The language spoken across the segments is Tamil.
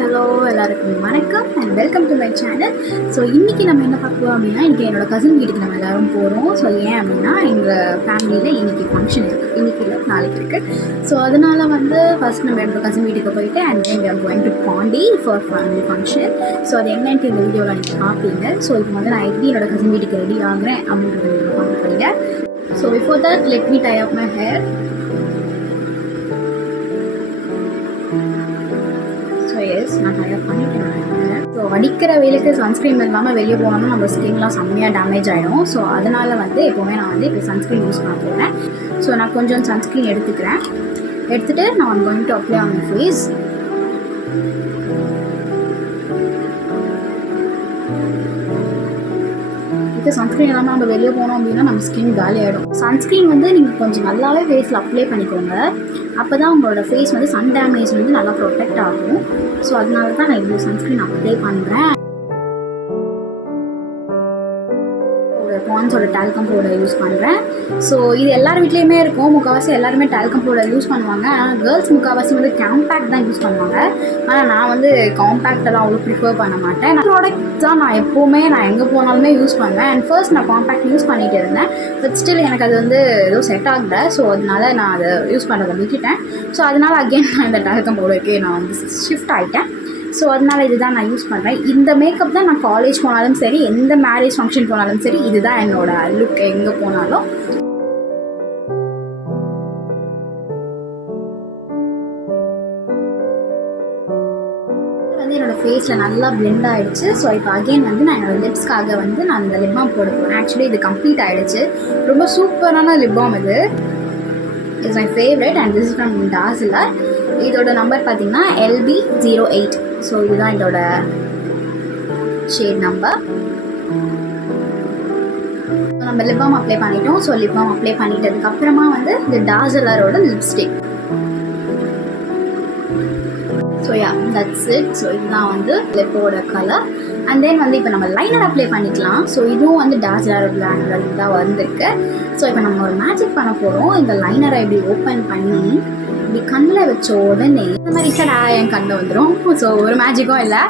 ஹலோ எல்லாருக்கும் வணக்கம் and welcome to my channel. So இன்றைக்கி நம்ம என்ன பார்க்குறோம் அப்படின்னா, இன்றைக்கி என்னோட கசின் வீட்டுக்கு நம்ம எல்லோரும் போகிறோம். ஸோ ஏன் அப்படின்னா எங்கள் ஃபேமிலியில் இன்றைக்கி ஃபங்க்ஷன் இருக்குது, இன்றைக்கி இல்லை நாளைக்கு இருக்குது. ஸோ அதனால் ஃபஸ்ட் நம்ம என்னோட கசின் வீட்டுக்கு போயிட்டு and then we are going to Pondy for family function. So அது என்னன்ட்டு இந்த வீடியோவில் நீங்கள் பார்ப்பீங்க. ஸோ இப்போ நான் எப்படி என்னோட கசின் வீட்டுக்கு ரெடி ஆகுறேன் அப்படின்றத நீங்கள் பார்க்க போகிறீங்க. So before that let me tie up my hair. நான் டயர் பண்ணிட்டேன். ஸோ அடிக்கிற வெயிலுக்கு சன்ஸ்க்ரீன் இல்லாமல் வெளியே போனோம்னா நம்ம ஸ்கின்லாம் செம்மையாக டேமேஜ் ஆகிடும். ஸோ அதனால் எப்போவுமே நான் இப்போ சன்ஸ்க்ரீன் யூஸ் பண்ண போகிறேன். ஸோ நான் கொஞ்சம் சன்ஸ்க்ரீன் எடுத்துகிட்டு நான் going to apply on my face. இப்போ சன்ஸ்க்ரீன் இல்லாமல் நம்ம வெளியே போனோம் அப்படின்னா நம்ம ஸ்கின் காலி ஆகிடும். சன்ஸ்க்ரீன் நீங்கள் கொஞ்சம் நல்லாவே ஃபேஸில் அப்ளை பண்ணிக்கோங்க. அப்போ தான் உங்களோட ஃபேஸ் சன் டேமேஜ் நல்லா ப்ரொடெக்ட் ஆகும். ஸோ அதனால தான் நான் இந்த சன்ஸ்க்ரீன் அப்ளை பண்ணுறேன். பான்ஸோட டால்கம் பவுடர் யூஸ் பண்ணுறேன். ஸோ இது எல்லார் வீட்லேயுமே இருக்கும். முக்கால்வாசி எல்லாருமே டால்கம் பவுடர் யூஸ் பண்ணுவாங்க. ஆனால் கேர்ள்ஸ் முக்கால்வாசி காம்பேக்ட் தான் யூஸ் பண்ணுவாங்க. ஆனால் நான் காம்பேக்டெல்லாம் அவ்வளோ ப்ரிஃபர் பண்ண மாட்டேன். நான் ப்ராடக்ட் தான் நான் எப்போவுமே எங்கே போனாலுமே யூஸ் பண்ணுவேன். அண்ட் ஃபர்ஸ்ட் நான் காம்பேக்ட் யூஸ் பண்ணிகிட்டு இருந்தேன். பட் ஸ்டில் எனக்கு அது ஏதோ செட் ஆகலை. ஸோ அதனால நான் அதை யூஸ் பண்ணுறதை விட்டுட்டேன். ஸோ அதனால் அகெயின் நான் இந்த டால்கம் பவுடருக்கு நான் ஷிஃப்ட் ஆகிட்டேன். ஸோ அதனால் இதுதான் நான் யூஸ் பண்ணுறேன். இந்த மேக்கப் தான் நான் காலேஜ் போனாலும் சரி, எந்த மேரேஜ் ஃபங்க்ஷன் போனாலும் சரி, இதுதான் என்னோடய லுக் எங்கே போனாலும். என்னோடய ஃபேஸில் நல்லா பிளெண்ட் ஆகிடுச்சு. ஸோ இப்போ அகெயின் நான் என்னோடய லிப்ஸ்க்காக நான் இந்த லிப் பாம் போட போகிறேன். ஆக்சுவலி இது கம்ப்ளீட் ஆகிடுச்சு. ரொம்ப சூப்பரான லிப் பாம் இது. It's my favourite and this is from Dazzler. இதோட நம்பர் பார்த்தீங்கன்னா LB08. ஸோ இதுதான் இதோட ஷேட் நம்பர். நம்ம லிப் பாம் அப்ளை பண்ணிட்டோம். ஸோ லிப் பாம் அப்ளை பண்ணிட்டதுக்கப்புறமா இந்த டாசிலரோட lipstick. So ya that's it. So இதுதான் லிப்போட கலர். அண்ட் தென் இப்போ நம்ம லைனர் அப்ளை பண்ணிக்கலாம். ஸோ இதுவும் டாசிலர் லைனர் தான் வந்திருக்கு. ஸோ இப்போ நம்ம ஒரு மேஜிக் பண்ண போகிறோம். இந்த லைனரை இப்படி ஓப்பன் பண்ணி இப்படி கண்ணில் வச்ச உடனே இந்த மாதிரி என் கண்ணில் வந்துடும். ஸோ ஒரு மேஜிக்கும் இல்லை.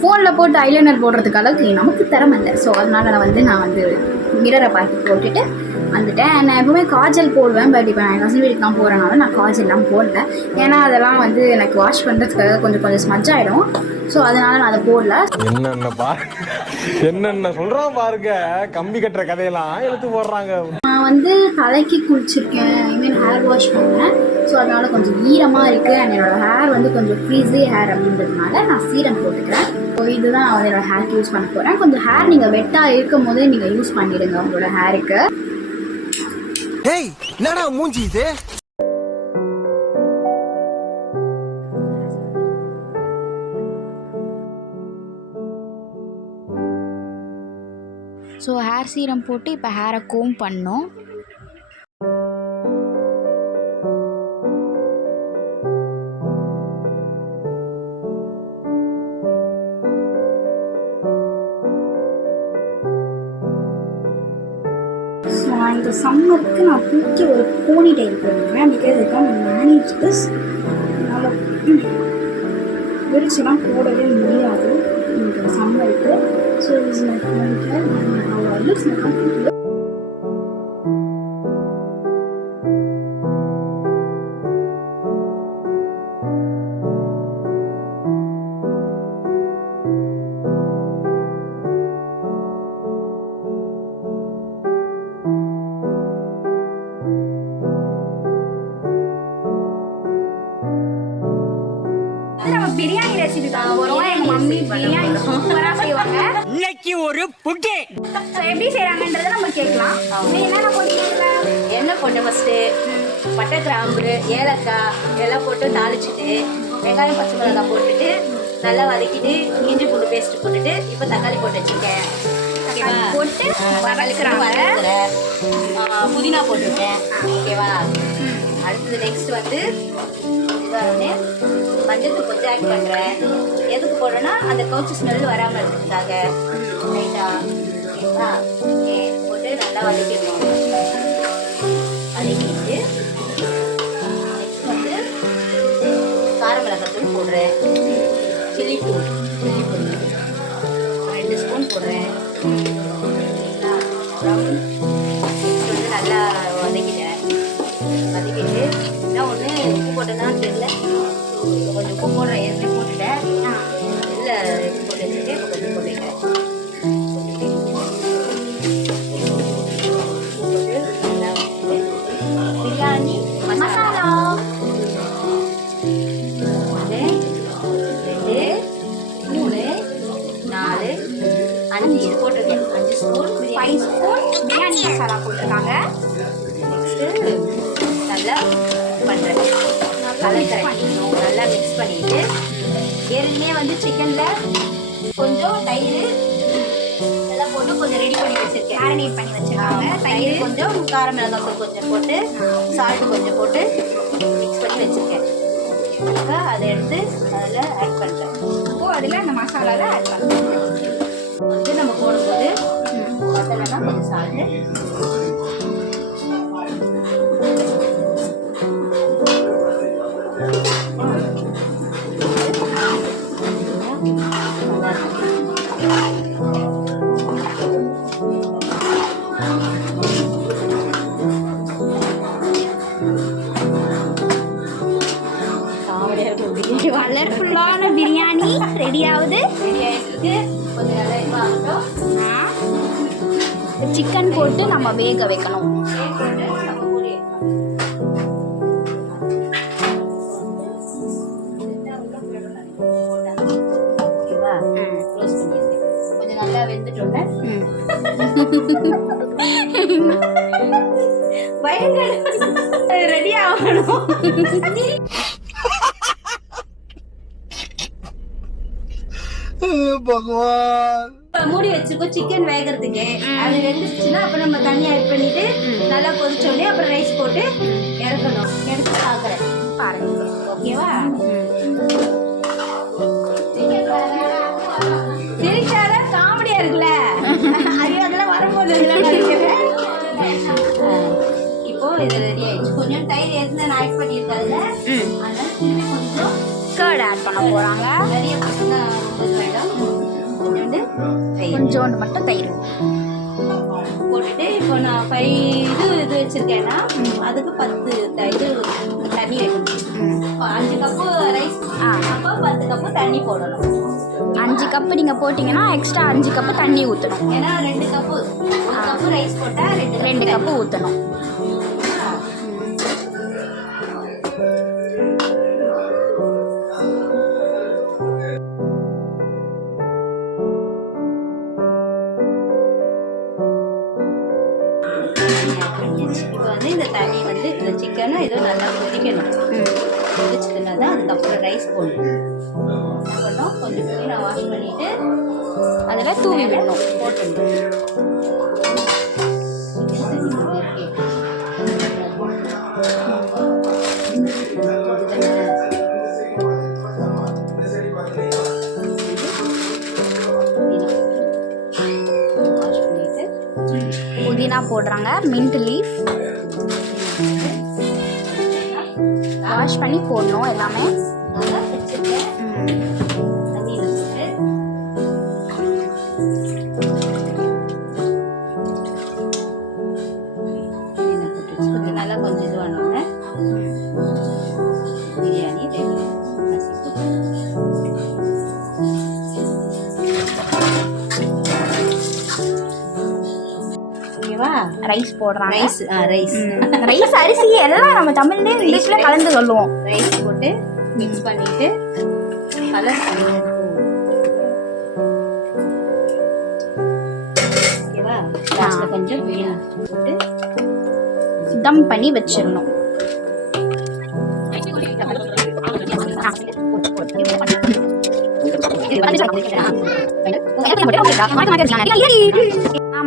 ஃபோனில் போட்டு ஐலைனர் போடுறதுக்கு அளவுக்கு நமக்கு திறமை இல்லை. ஸோ அதனால் நான் மிரரை பார்த்து போட்டுட்டு வந்துட்டேன். நான் எப்பவுமே காஜல் போடுவேன். பட் இப்போ நான் கசின் வீட்டுக்குலாம் போகிறனால நான் காஜல்லாம் போடல. ஏன்னா அதெல்லாம் எனக்கு வாஷ் பண்ணுறதுக்காக கொஞ்சம் ஸ்மஜ் ஆகிடும். ஸோ அதனால் நான் அதை போடல. என்னென்ன சொல்கிறோம் பாருங்க, கம்பி கட்டுற கதையெல்லாம் எடுத்து போடுறாங்க. நான் தலைக்கு குளிச்சிருக்கேன், ஐ ஹேர் வாஷ் பண்ணேன். ஸோ அதனால் கொஞ்சம் ஈரமாக இருக்குது. அண்ட் என்னோடய ஹேர் கொஞ்சம் ஃப்ரீஸி ஹேர் அப்படின்றதுனால நான் சீரம் போட்டுக்கிறேன். ஸோ இதுதான் என்னோடய ஹேருக்கு யூஸ் பண்ண போகிறேன். கொஞ்சம் ஹேர் நீங்கள் வெட்டாக இருக்கும் போதே நீங்கள் யூஸ் பண்ணிவிடுங்க உங்களோட ஹேருக்கு. என்னடா மூஞ்சி இது? ஸோ ஹேர் சீரம் போட்டு இப்போ ஹேரை கோம் பண்ணோம். ஸோ நான் இந்த சம்மருக்கு நான் தூக்கி ஒரு போனி டைல் போட்டுக்கிறேன். பிகாஸ் இதுக்காக நான் மேனேஜ் திஸ். என்னால் விரிச்சுலாம் போடவே முடியாது இந்த சம்மருக்கு. So this is my ponytail and how it looks like. Biryani recipe பார்க்க போறோம். எங்க மம்மி பிரியாணி சூப்பரா செய்வாங்க. இன்னைக்கு ஒரு புட்டி. சோ எப்படி செய்றாங்கன்றத நம்ம கேட்கலாம். நீ என்னென்ன போடுறீங்க? எண்ணெய் போட்டு ஃபர்ஸ்ட் பட்டை, கிராம்பு, ஏலக்காய் எல்லாம் போட்டு தாளிச்சிட்டு வெங்காயம் பச்சை மிளகாய் போட்டுட்டு நல்லா வதக்கிட்டு இஞ்சி பூண்டு பேஸ்ட் போட்டுட்டு இப்போ தக்காளி போட்டு வச்சுருக்கேன். போட்டு வதக்குறாங்க. புதினா போட்டிருக்கேன். ஓகேவா? அடுத்தது நெக்ஸ்ட் மஞ்சள் கொஞ்சம் ஆட் பண்ணுறேன். எதுக்கு போடுறேன்னா அந்த கவுச்சி ஸ்மெல் வராமல் இருக்கிறதுக்காக லைட்டாக. ஓகேங்களா? ஓகே போட்டு நல்லா வதக்கிடணும். வதக்கிட்டு நெக்ஸ்ட் கார மிளகாத்தூள் போடுறேன். சில்லி தூள் 2 ஸ்பூன் போடுறேன். அப்புறம் நெக்ஸ்ட் வந்து நல்லா வதக்கிட்டேன். வதக்கிட்டு என்ன ஒன்று உப்பு போட்டதான்னு தெரியல, கொஞ்சம் உப்பு போடுறேன். ஏற்கனவே போட்டுட்டேன். இல்லை இது போட்டு வச்சுட்டு இப்போ கொஞ்சம் போட்டுக்கிறேன். பிரியாணி மசாலா 1 2 3 4 5 இது போட்டிருக்கேன். 5 ஸ்பூன் 5 ஸ்பூன் பிரியாணி மசாலா போட்டிருக்காங்க. நெக்ஸ்ட்டு நல்லா பண்ணுறேன். நல்லா மிக்ஸ் பண்ணிட்டு ஏற்கனவே வந்து சிக்கனில் கொஞ்சம் தயிர் இதெல்லாம் போட்டு கொஞ்சம் ரெடி பண்ணி வச்சுருக்கேன். மேரினேட் பண்ணி வச்சுருக்காங்க. தயிர் கொஞ்சம் கார மிளகாத்தூள் கொஞ்சம் போட்டு சால்ட்டு கொஞ்சம் போட்டு மிக்ஸ் பண்ணி வச்சுருக்கேன். அதை எடுத்து அதில் ஆட் பண்ணுறேன். இப்போ அதில் அந்த மசாலாவில் ஆட் பண்ணுறோம். வந்து நம்ம போடும்போது பத்தலைன்னா கொஞ்சம் சால்ட்டு கலர்ஃபுல்லான பிரியாணி ரெடி ஆகுது. ரெடி ஆகிட்டு கொஞ்சம் நல்லா இதாகட்டும். சிக்கன் போட்டு நம்ம வேக வைக்கணும். போட்டு நம்ம மூடி ஓகேவா? க்ளோஸ் பண்ணிடுறேன். கொஞ்சம் நல்லா வெந்துட்டோன்னே பயங்கர ரெடி ஆகணும். மூடி வச்சிருக்கோம் சிக்கன் வேகிறதுக்கு. அது வெந்துச்சுன்னா அப்புறம் நம்ம தண்ணி ஆட் பண்ணிட்டு நல்லா கொதிச்சோடனே அப்புறம் ரைஸ் போட்டு இறக்கணும். எடுத்து பார்க்குறேன் பாருங்க. ஓகேவா? சிரிச்சால காமெடியா இருக்குல்ல, அது அதெல்லாம் வரும்போது இப்போ இது ரெடி ஆயிடுச்சு. கொஞ்சம் தயிர் ஏற்கனவே நான் ஆட் பண்ணியிருக்காதுல, அதனால திரும்பி கொஞ்சம் கர்ட் ஆட் பண்ண போகிறாங்க. நிறைய பசங்க வேண்டாம், கொஞ்சோண்டு தயிர் கொஞ்சோண்டு மட்டும் தயிர் போட்டுட்டு இப்போ நான் 5 இது வச்சுருக்கேன்னா அதுக்கு 10 இது தண்ணி வைக்கணும். 5 கப்பு ரைஸ் அப்போ 10 கப்பு தண்ணி போடணும். 5 கப்பு நீங்கள் போட்டிங்கன்னா எக்ஸ்ட்ரா 5 கப்பு தண்ணி ஊற்றணும். ஏன்னா 2 கப்பு 1 கப்பு ரைஸ் போட்டால் 2 கப்பு ஊற்றணும். இப்போ வந்து இந்த தண்ணி வந்து இந்த சிக்கனை ஏதோ நல்லா கொதிக்கணும். கொதிச்சதுன்னா தான் அதுக்கப்புறம் ரைஸ் போடணும். என்ன பண்ணோம், கொஞ்சம் போய் நான் வாஷ் பண்ணிவிட்டு அதில் தூவி விடணும். போட்டுடணும். புதினா போடுறாங்க, மின்ட் லீஃப் வாஷ் பண்ணி போடணும் எல்லாமே. நல்லா வச்சுருக்கேன். தண்ணியில் வச்சுட்டு கொஞ்சம் நல்லா கொஞ்சம் இதுவானோடனே பிரியாணி ரெடி. ஓகேவா? ரைஸ் போடுறாங்க. ரைஸ் ரைஸ் அரிசி எல்லாம் நம்ம தமிழ்லேயே இங்கிலீஷ்ல கலந்து சொல்லுவோம். ரைஸ் போட்டு மிக்ஸ் பண்ணிட்டு கலர் ஓகேவா? லாஸ்ட்ல கொஞ்சம் மீன் போட்டு தம் பண்ணி வச்சிடணும்.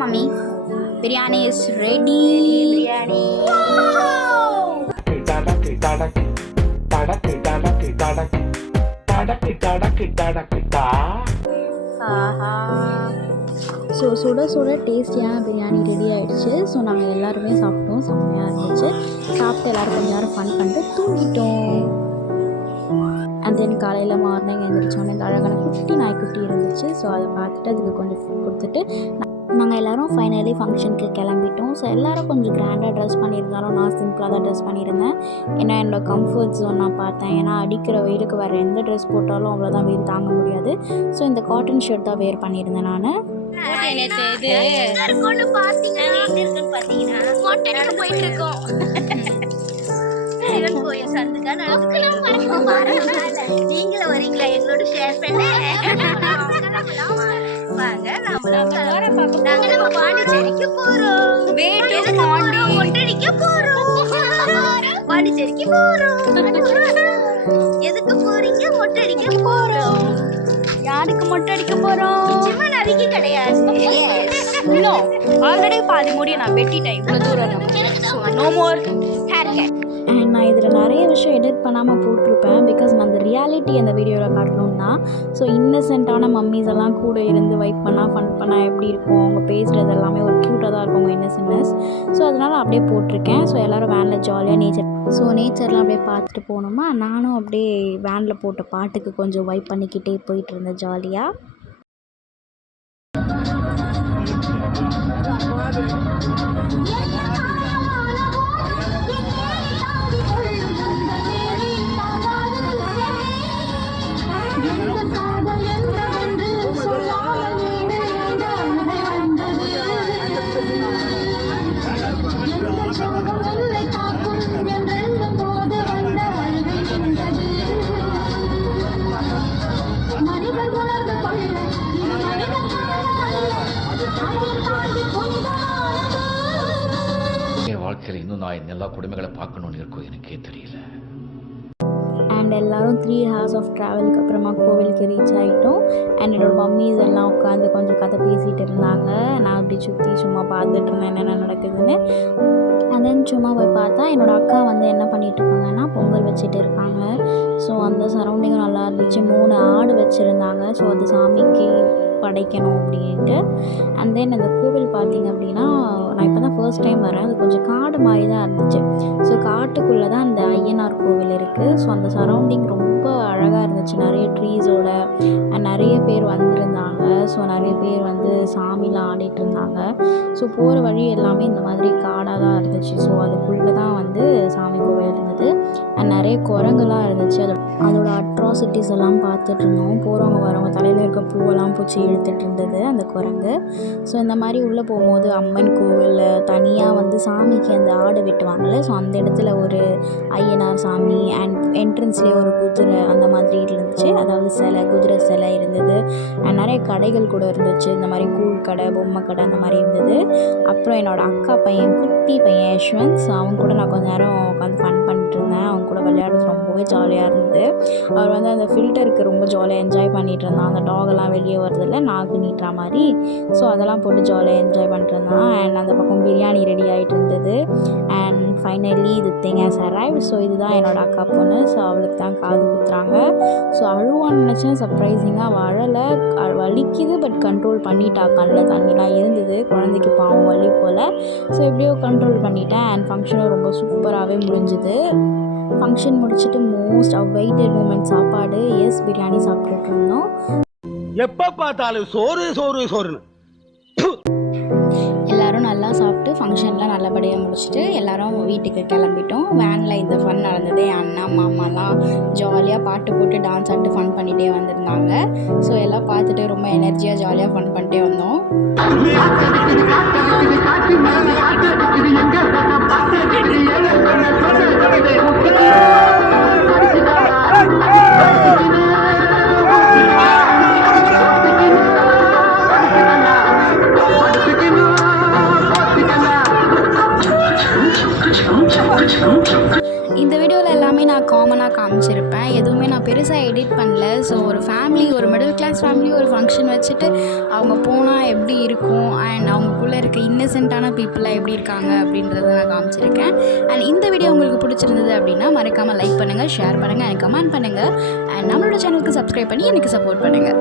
Mummy biryani is ready. Biryani so சுட சுட டேஸ்டியான பிரியாணி ரெடி ஆகிடுச்சு. ஸோ நாங்கள் எல்லாருமே சாப்பிட்டோம். செம்மையாக இருந்துச்சு. சாப்பிட்டு எல்லோரும் கொஞ்சம் நேரம் ஃபன் பண்ணிட்டு தூங்கிட்டோம். அண்ட் தென் காலையில் மார்னிங் எழுந்திரிச்சோன்னே இந்த அழகான குட்டி நாய்க்குட்டி இருந்துச்சு. ஸோ அதை பார்த்துட்டு அதுக்கு கொஞ்சம் ஃபுட் கொடுத்துட்டு நாங்கள் எல்லோரும் ஃபைனலி ஃபங்க்ஷனுக்கு கிளம்பிட்டோம். ஸோ எல்லோரும் கொஞ்சம் கிராண்டாக ட்ரெஸ் பண்ணியிருந்தாலும் நான் சிம்பிளாக தான் ட்ரெஸ் பண்ணியிருந்தேன். ஏன்னா என்னோடய கம்ஃபர்ட் ஜோன் நான் பார்த்தேன். ஏன்னா அடிக்கிற வெயிலுக்கு வேறு எந்த ட்ரெஸ் போட்டாலும் அவ்வளோதான் வெயில் தாங்க முடியாது. ஸோ இந்த காட்டன் ஷர்ட் தான் வேர் பண்ணியிருந்தேன் நான். நீங்களும் வரீங்களா எங்களோட ஷேர் பண்ண? வாங்க நம்ம பாண்டிச்சேரிக்கு போறோம். மொட்டடிக்க போறோம். பாண்டிச்சேரிக்கு போறோம். எதுக்கு போறீங்க? மொட்டடிக்க போறோம். யாருக்கு மொட்டை அடிக்க போகிறோம்? நிச்சயமா நவிக்கு கிடையாது. ஆல்ரெடி பாதி முடிய நான் வெட்டிட்டேன். இவ்வளோ தூரம் no more hair care. And நான் இதில் நிறைய விஷயம் எடிட் பண்ணாமல் போட்டிருப்பேன். பிகாஸ் நான் அந்த ரியாலிட்டி அந்த வீடியோவில் காட்டணும்னா. ஸோ இன்னசென்ட்டான மம்மிஸ் எல்லாம் கூட இருந்து வைப் பண்ணால் ஃபன் பண்ணால் எப்படி இருக்கும், அவங்க பேசுகிறது எல்லாமே ஒரு க்யூட்டாக தான் இருக்கும், அவங்க இன்னசென்ட்னஸ். ஸோ அதனால் அப்படியே போட்டிருக்கேன். ஸோ எல்லோரும் வேனில் ஜாலியாக நேச்சர்லாம் அப்படியே பார்த்துட்டு போகணுமா. நானும் அப்படியே வேனில் போட்ட பாட்டுக்கு கொஞ்சம் வைப் பண்ணிக்கிட்டே போயிட்டு இருந்தேன் ஜாலியாக. என் வாழ்க்கையில் இன்னும் நான் எல்லா குடும்பங்களை பார்க்கணும்னு இருக்கோ எனக்கே தெரியல. அண்ட் எல்லோரும் 3 hours ஆஃப் ட்ராவலுக்கு அப்புறமா கோவிலுக்கு ரீச் ஆகிட்டோம். அண்ட் என்னோடய மம்மிஸ் எல்லாம் உட்காந்து கொஞ்சம் கதை பேசிகிட்டு இருந்தாங்க. நான் அப்படி சுற்றி சும்மா பார்த்துட்டு இருந்தேன் என்னென்ன நடக்குதுன்னு. அண்ட் தென் சும்மா போய் பார்த்தா என்னோடய அக்கா வந்து என்ன பண்ணிகிட்டு இருக்காங்கன்னா பொங்கல் வச்சுட்டு இருக்காங்க. ஸோ அந்த சரௌண்டிங் நல்லா இருந்துச்சு. 3 ஆடு வச்சுருந்தாங்க. ஸோ அது சாமிக்கு படைக்கணும் அப்படின்ட்டு. அண்ட் தென் அந்த கோவில் பார்த்திங்க அப்படின்னா நான் இப்போ தான் ஃபர்ஸ்ட் டைம் வரேன். அது கொஞ்சம் காடு மாதிரி தான் இருந்துச்சு. ஸோ காட்டுக்குள்ளே தான் அந்த ஐயனார் கோவில் இருக்குது. ஸோ அந்த சரௌண்டிங் ரொம்ப அழகாக இருந்துச்சு. நிறைய ட்ரீஸோட நிறைய பேர் வந்திருந்தாங்க. ஸோ நிறைய பேர் வந்து சாமிலாம் ஆடிட்டு இருந்தாங்க. ஸோ போகிற வழி எல்லாமே இந்த மாதிரி காடாக தான் இருந்துச்சு. ஸோ அதுக்குள்ளே தான் வந்து சாமி கோவில் இருந்தது. அண்ட் நிறைய குரங்குலாம் இருந்துச்சு. அதோட அட்ராசிட்டிஸ் எல்லாம் பார்த்துட்டு இருந்தோம். போகிறவங்க வரவங்க தலையில் இருக்க பூவெல்லாம் பூச்சி இழுத்துட்டு இருந்தது அந்த குரங்கு. ஸோ இந்த மாதிரி உள்ளே போகும்போது அம்மன் கோவில் தனியாக வந்து சாமிக்கு அந்த ஆடு வெட்டுவாங்கள்ல. ஸோ அந்த இடத்துல ஒரு ஐயனார் சாமி அண்ட் என்ட்ரன்ஸ்லேயே ஒரு குதிரை அந்த மாதிரி இருந்துச்சு. அதாவது சிலை, குதிரை சிலை இருந்தது. அண்ட் நிறைய கடைகள் கூட இருந்துச்சு. இந்த மாதிரி கூழ் கடை, பொம்மை கடை அந்த மாதிரி இருந்தது. அப்புறம் என்னோடய அக்கா பையன், குட்டி பையன் யஷ்வந்த். ஸோ அவங்க கூட நான் கொஞ்சம் நேரம் உட்காந்து ஃபன் பண்ணிட்டு இருந்தேன். அவங்க கூட விளையாடுறது ரொம்பவே ஜாலியாக இருந்தது. அவர் வந்து அந்த ஃபில்டருக்கு ரொம்ப ஜாலியாக என்ஜாய் பண்ணிகிட்டு இருந்தான். அந்த டாகெல்லாம் வெளியே வரதில்ல, நாக்கு நீட்டுற மாதிரி. ஸோ அதெல்லாம் போட்டு ஜாலியாக என்ஜாய் பண்ணிட்டு இருந்தான். அண்ட் அந்த பக்கம் பிரியாணி ரெடி ஆகிட்டு இருந்தது. அண்ட் ஃபைனலி இது திங் ஹஸ் அரைவ்ட். ஸோ இதுதான் என்னோடய அக்கா பொண்ணு. ஸோ அவளுக்கு தான் காது குத்துறாங்க. ஸோ அழுவான்னு நினச்சேன். சர்ப்ரைசிங்காக அழலை, வலிக்குது. பட் கண்ட்ரோல் பண்ணிட்டா. கண்ணில் தண்ணிலாம் இருந்தது. குழந்தைக்கு பாவம் வலி போல். ஸோ எப்படியோ கண்ட்ரோல் பண்ணிட்டேன். அண்ட் ஃபங்க்ஷனும் ரொம்ப சூப்பராகவே முடிஞ்சுது. ஃபங்க்ஷன் முடிச்சுட்டு மோஸ்ட் அவைட்டட் மூமெண்ட் சாப்பாடு. எஸ், பிரியாணி சாப்பிட்டுட்டு இருந்தோம். எப்ப பார்த்தாலும் சோறு சோறு சோறுன்னு. எல்லோரும் நல்லா சாப்பிட்டு ஃபங்க்ஷன்லாம் நல்லபடியாக முடிச்சுட்டு எல்லோரும் வீட்டுக்கு கிளம்பிட்டோம். வேனில் இந்த ஃபன் நடந்தது. என் அண்ணா மாமாலாம் ஜாலியாக பாட்டு போட்டு டான்ஸ் ஆட்டு ஃபன் பண்ணிகிட்டே வந்திருந்தாங்க. ஸோ எல்லாம் பார்த்துட்டு ரொம்ப எனர்ஜியாக ஜாலியாக ஃபன் பண்ணிட்டே வந்தோம். இந்த வீடியோவில் எல்லாமே நான் காமனாக காமிச்சிருப்பேன். எதுவுமே நான் பெருசாக எடிட் பண்ணல. ஸோ ஒரு ஃபேமிலி, ஒரு மிடில் கிளாஸ் ஃபேமிலி ஒரு ஃபங்க்ஷன் வச்சுட்டு அவங்க போனால் எப்படி இருக்கும் அண்ட் அவங்களுக்குள்ளே இருக்க இன்னசென்ட்டான பீப்புளாக எப்படி இருக்காங்க அப்படின்றத நான் காமிச்சிருக்கேன். அண்ட் இந்த வீடியோ உங்களுக்கு பிடிச்சிருந்தது அப்படின்னா மறக்காமல் லைக் பண்ணுங்கள், ஷேர் பண்ணுங்கள் அண்ட் கமெண்ட் பண்ணுங்கள். அண்ட் நம்மளோட சேனலுக்கு சப்ஸ்கிரைப் பண்ணி எனக்கு சப்போர்ட் பண்ணுங்கள்.